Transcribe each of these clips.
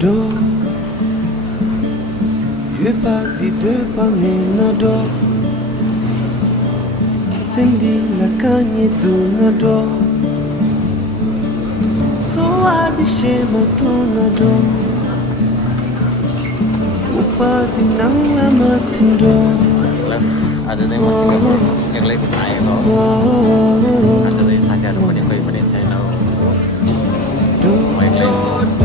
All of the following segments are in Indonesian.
do you pas di deux pas menado Cindy la cagne dunado so adi shema tunado upa di nang lama tindo ada yang masih kabur yang lain naik loh ada yang sadar mana kau mana saya tahu main lain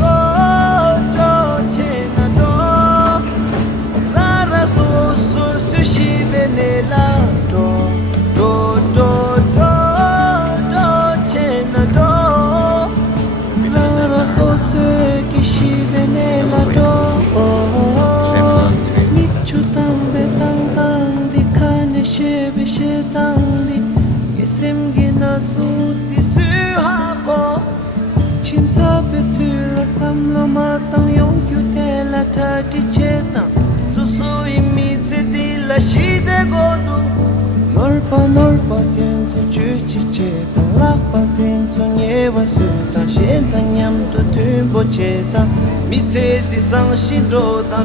Cinta betul samla matang yong kyu tela thati cheta susu imi zedi la shide godu norpa tien zu chu chi cheta lakpa tien zu nye wa su ta shen ta nyam tu tu bo cheta mi zedi sang shin ro ta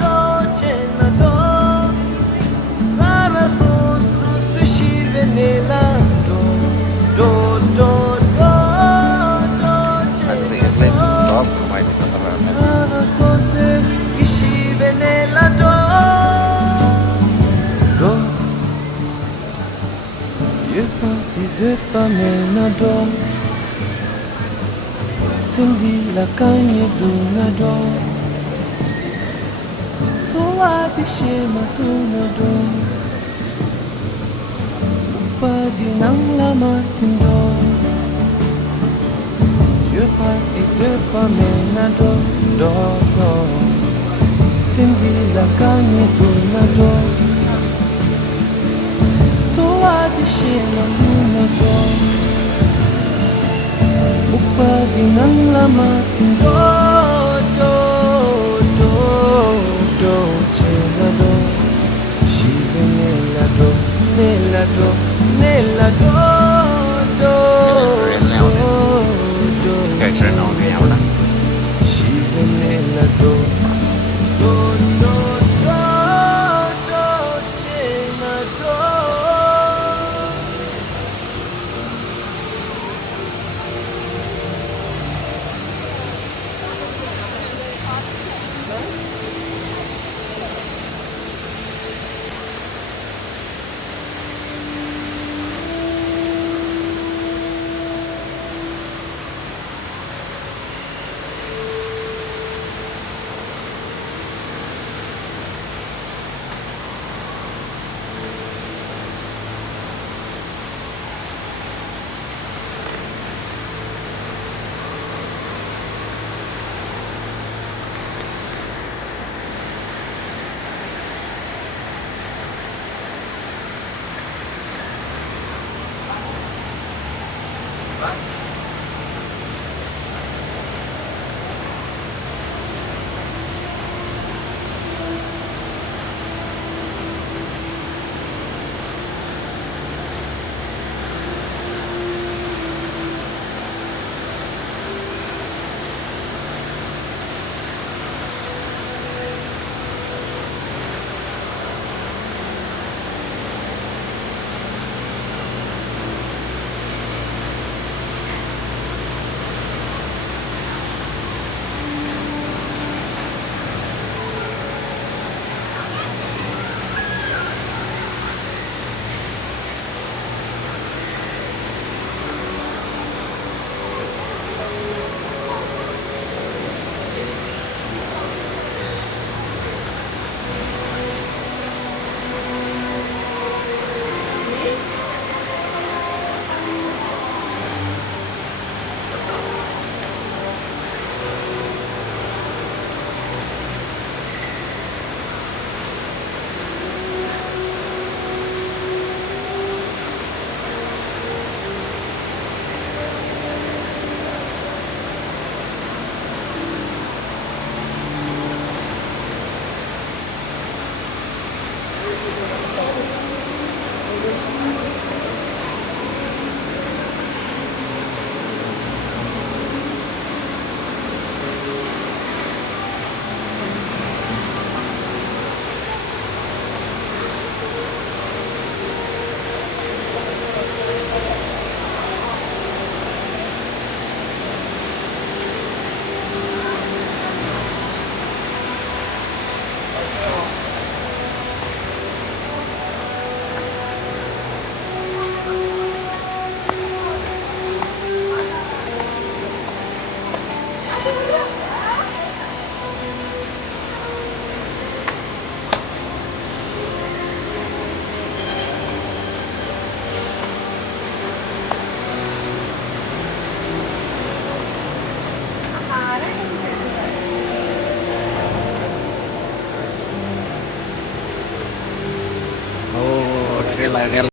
do chena do rara su shi venela do main di sana do you pas di deux pas menado Cindy la cagne dunado so adi shema tunado upa di nang lama tindo you pas di deux pas menado do Cindy la cagne dunado so adi shema tunado upa di nang lama tindo do chenado shi venelado nelado do sketch ren on gaya wala shi venelado do chenado la